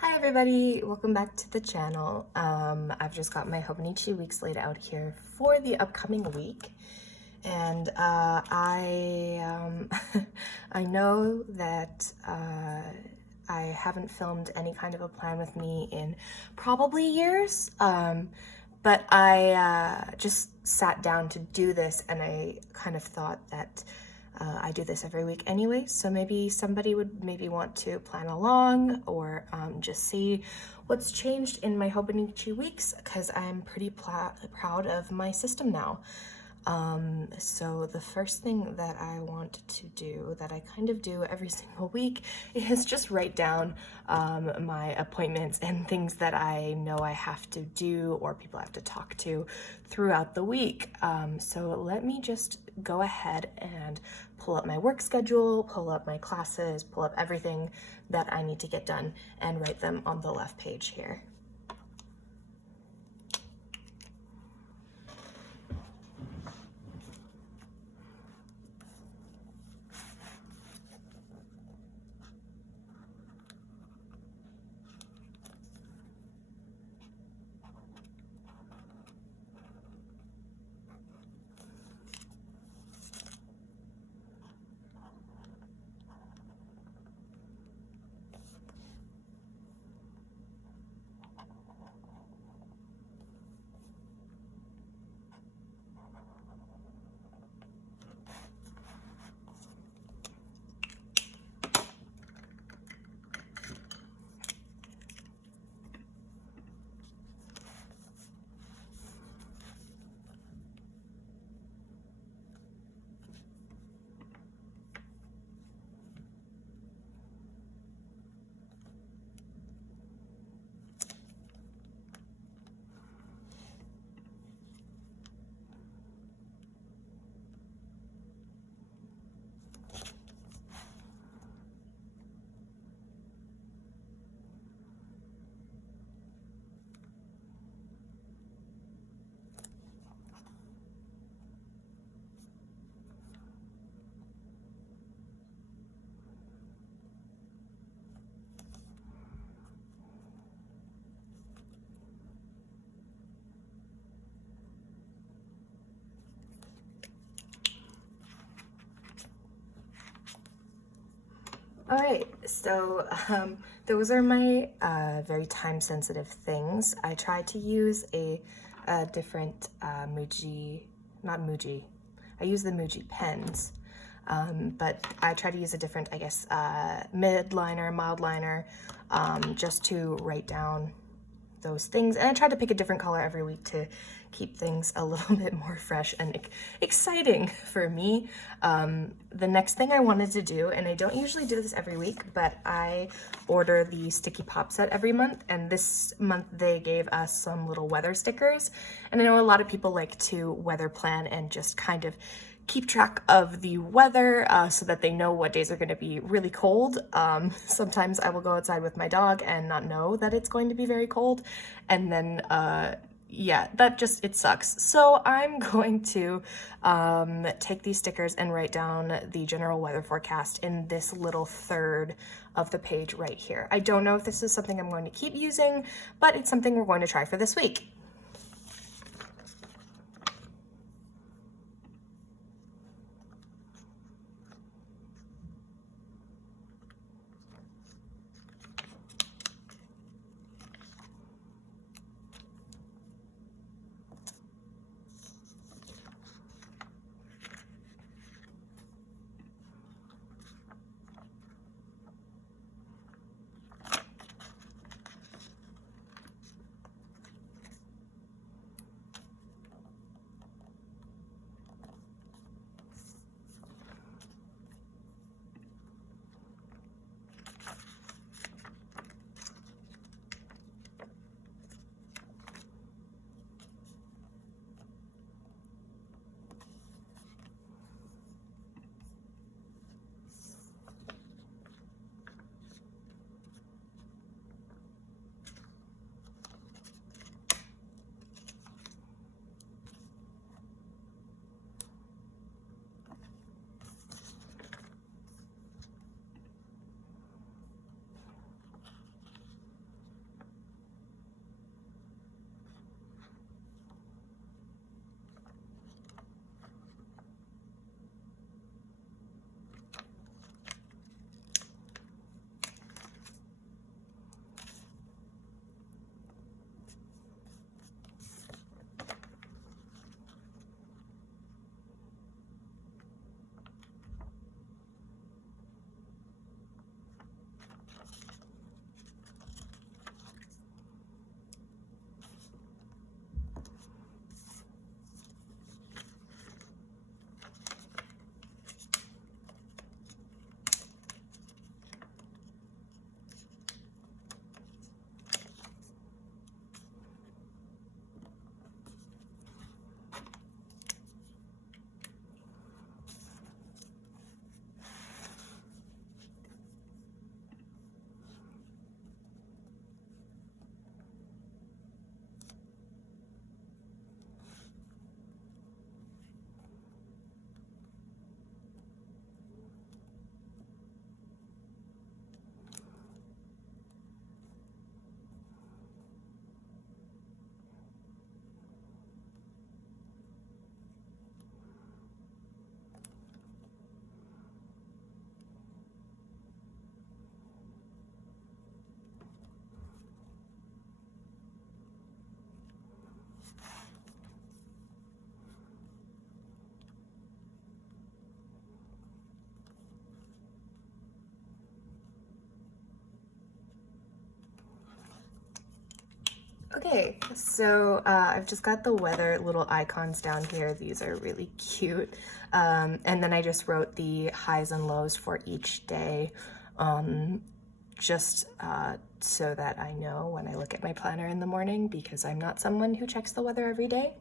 Hi everybody, welcome back to the channel. I've just got my Hobonichi Weeks laid out here for the upcoming week. And I know that I haven't filmed any kind of a plan with me in probably years, but I just sat down to do this and I kind of thought that I do this every week anyway, so maybe somebody would want to plan along or just see what's changed in my Hobonichi Weeks, because I'm pretty proud of my system now. So the first thing that I want to do, that I kind of do every single week, is just write down my appointments and things that I know I have to do or people I have to talk to throughout the week. So let me just go ahead and pull up my work schedule, pull up my classes, pull up everything that I need to get done and write them on the left page here. All right, so those are my very time-sensitive things. I tried to use a different Muji, not Muji, I use the Muji pens, but I try to use a different, I guess, mid liner, mild liner, just to write down those things. And I try to pick a different color every week to keep things a little bit more fresh and exciting for me. The next thing I wanted to do, and I don't usually do this every week, but I order the sticky pop set every month, and this month they gave us some little weather stickers. And I know a lot of people like to weather plan and just kind of keep track of the weather so that they know what days are going to be really cold. Sometimes I will go outside with my dog and not know that it's going to be very cold, and then yeah, it sucks. So I'm going to take these stickers and write down the general weather forecast in this little third of the page right here. I don't know if this is something I'm going to keep using, but it's something we're going to try for this week. Okay, so I've just got the weather little icons down here. These are really cute. And then I just wrote the highs and lows for each day, just so that I know when I look at my planner in the morning, because I'm not someone who checks the weather every day.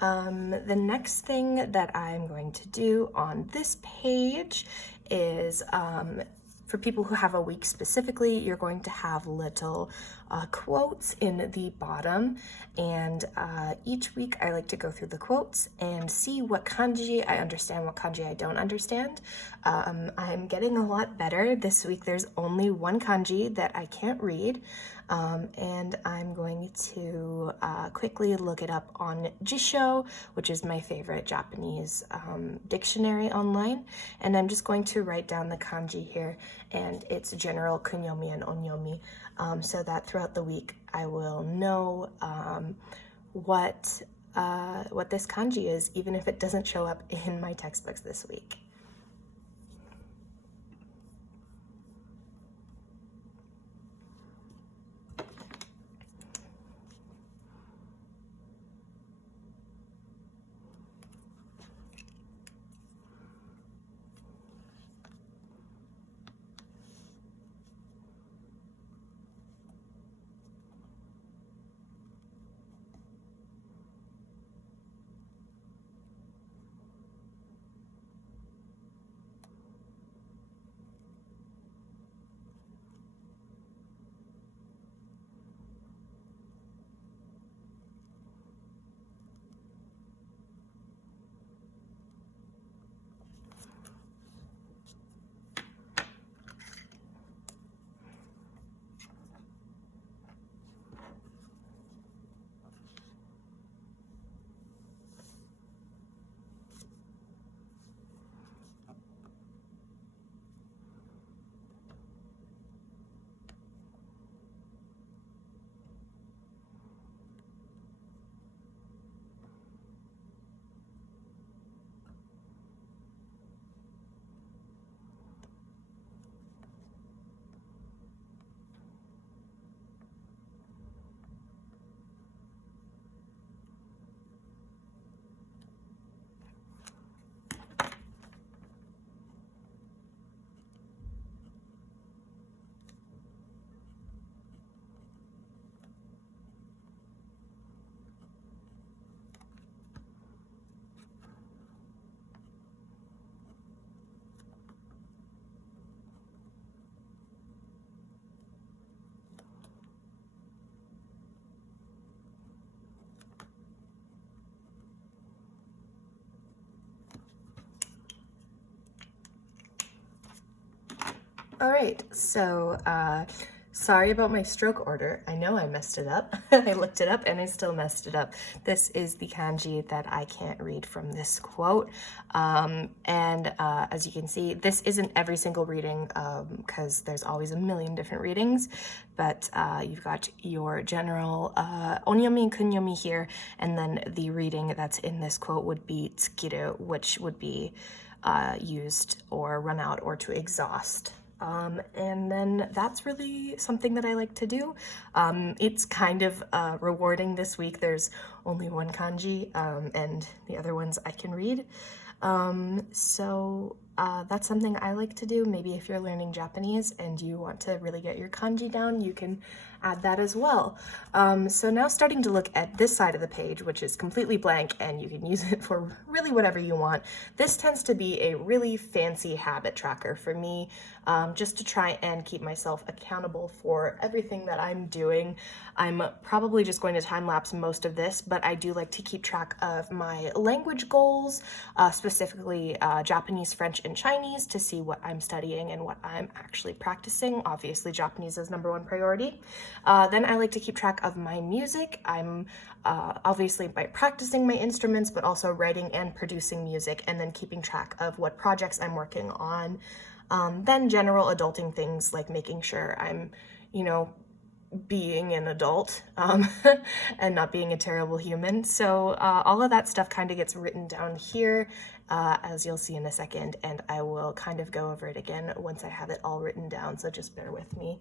The next thing that I'm going to do on this page is for people who have a week specifically, you're going to have little quotes in the bottom, and each week I like to go through the quotes and see what kanji I understand, what kanji I don't understand. I'm getting a lot better. This week there's only one kanji that I can't read, and I'm going to quickly look it up on Jisho, which is my favorite Japanese dictionary online, and I'm just going to write down the kanji here and its general kunyomi and onyomi, so that throughout the week I will know what this kanji is, even if it doesn't show up in my textbooks this week. All right, so sorry about my stroke order. I know I messed it up. I looked it up and I still messed it up. This is the kanji that I can't read from this quote. As you can see, this isn't every single reading because there's always a million different readings, but you've got your general onyomi and kunyomi here, and then the reading that's in this quote would be tsukiru, which would be used or run out or to exhaust. And then that's really something that I like to do. It's kind of rewarding this week. There's only one kanji, and the other ones I can read. So that's something I like to do. Maybe if you're learning Japanese and you want to really get your kanji down, you can add that as well. So now starting to look at this side of the page, which is completely blank and you can use it for really whatever you want. This tends to be a really fancy habit tracker for me, just to try and keep myself accountable for everything that I'm doing. I'm probably just going to time lapse most of this, but I do like to keep track of my language goals, specifically Japanese, French, and Chinese, to see what I'm studying and what I'm actually practicing. Obviously, Japanese is #1 priority. Then I like to keep track of my music. I'm obviously by practicing my instruments, but also writing and producing music, and then keeping track of what projects I'm working on. Then general adulting things like making sure I'm, being an adult and not being a terrible human. So all of that stuff kind of gets written down here, as you'll see in a second, and I will kind of go over it again once I have it all written down, so just bear with me.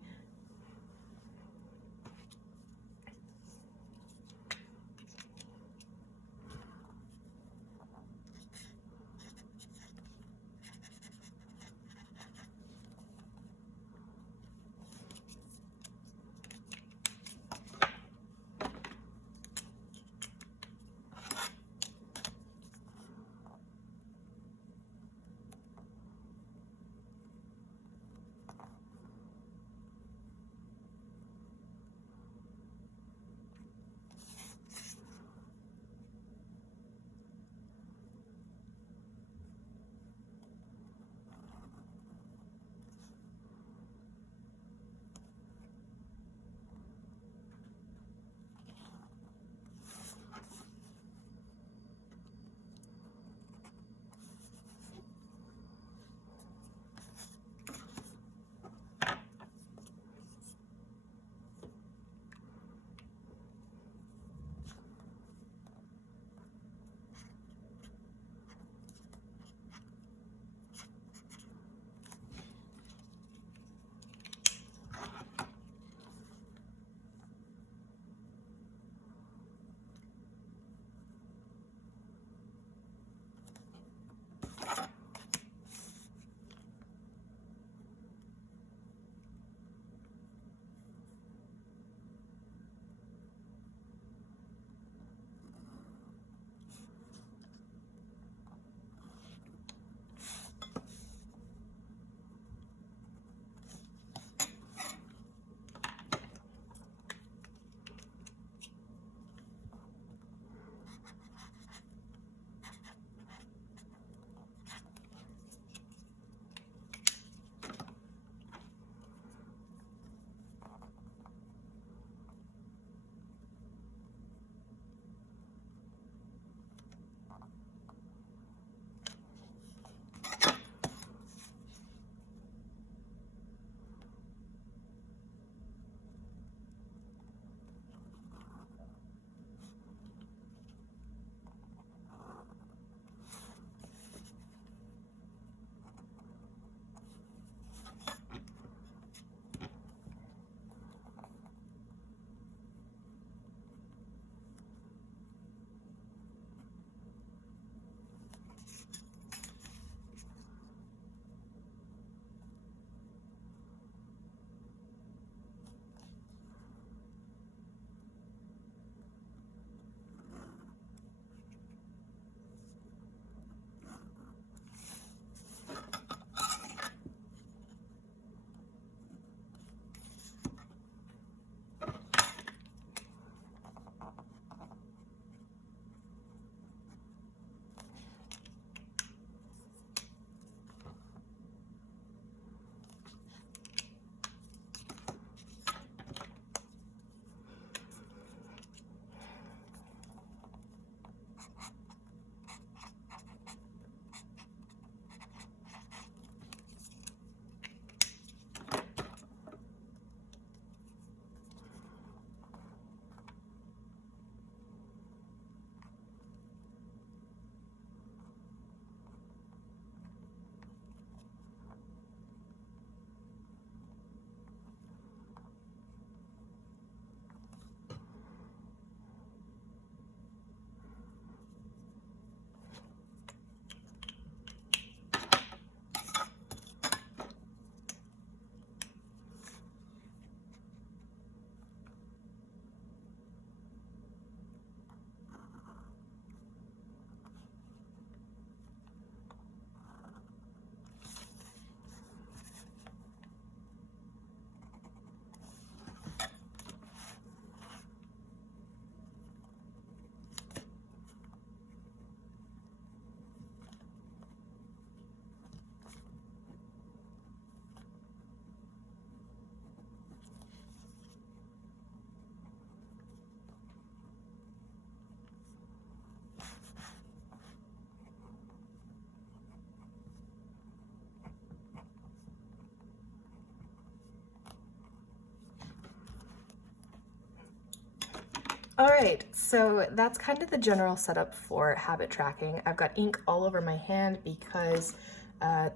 All right, so that's kind of the general setup for habit tracking. I've got ink all over my hand because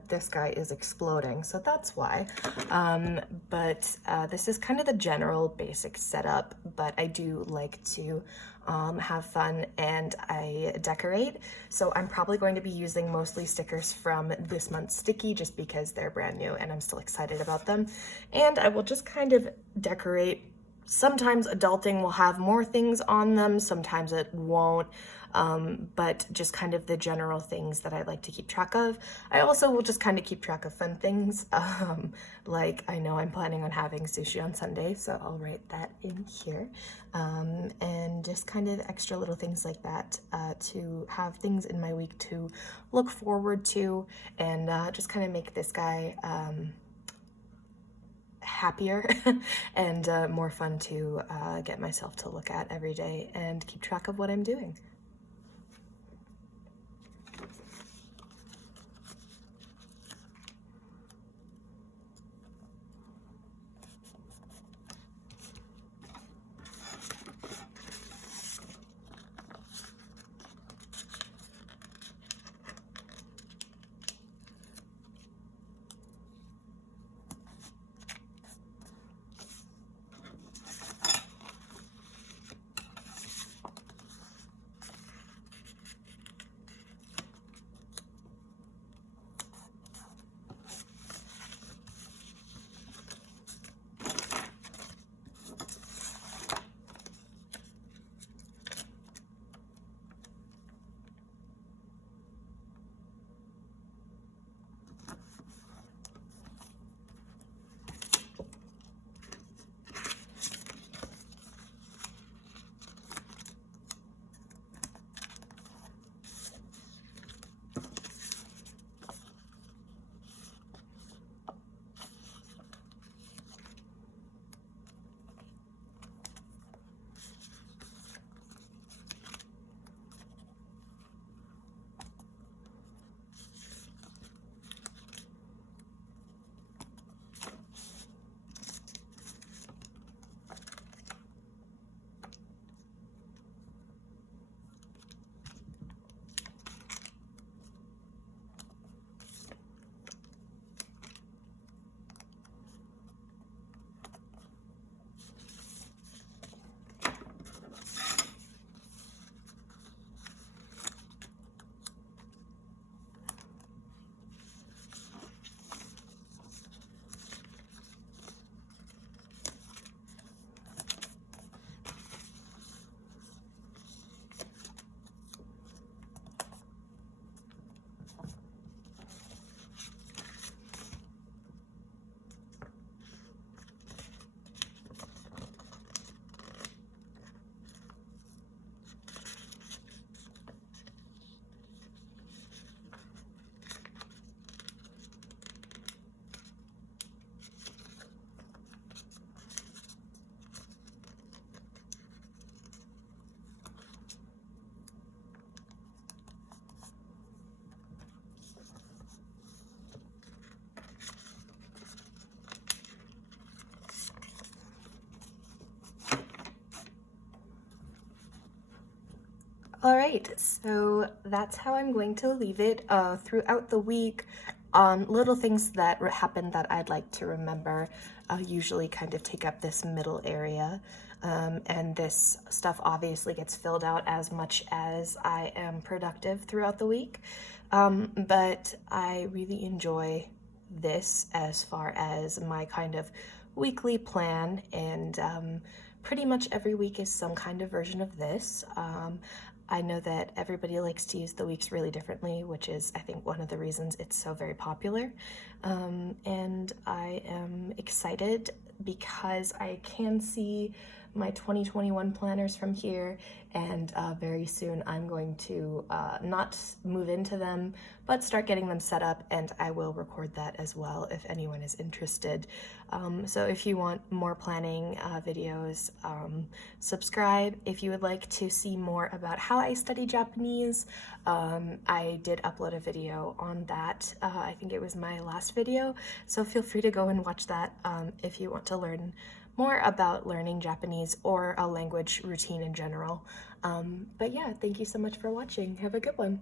this guy is exploding, so that's why. But this is kind of the general basic setup, but I do like to have fun and I decorate. So I'm probably going to be using mostly stickers from this month's Sticky just because they're brand new and I'm still excited about them. And I will just kind of decorate. Sometimes adulting will have more things on them, sometimes it won't, but just kind of the general things that I like to keep track of. I also will just kind of keep track of fun things, like I know I'm planning on having sushi on Sunday, so I'll write that in here, and just kind of extra little things like that to have things in my week to look forward to, and just kind of make this guy happier and more fun to get myself to look at every day and keep track of what I'm doing. All right, so that's how I'm going to leave it throughout the week. Little things that happen that I'd like to remember usually kind of take up this middle area. And this stuff obviously gets filled out as much as I am productive throughout the week. But I really enjoy this as far as my kind of weekly plan, and pretty much every week is some kind of version of this. I know that everybody likes to use the weeks really differently, which is, I think, one of the reasons it's so very popular. And I am excited because I can see my 2021 planners from here, and very soon I'm going to not move into them, but start getting them set up, and I will record that as well if anyone is interested. So if you want more planning videos, subscribe. If you would like to see more about how I study Japanese, I did upload a video on that. I think it was my last video, so feel free to go and watch that if you want to learn more about learning Japanese or a language routine in general. But yeah, thank you so much for watching. Have a good one.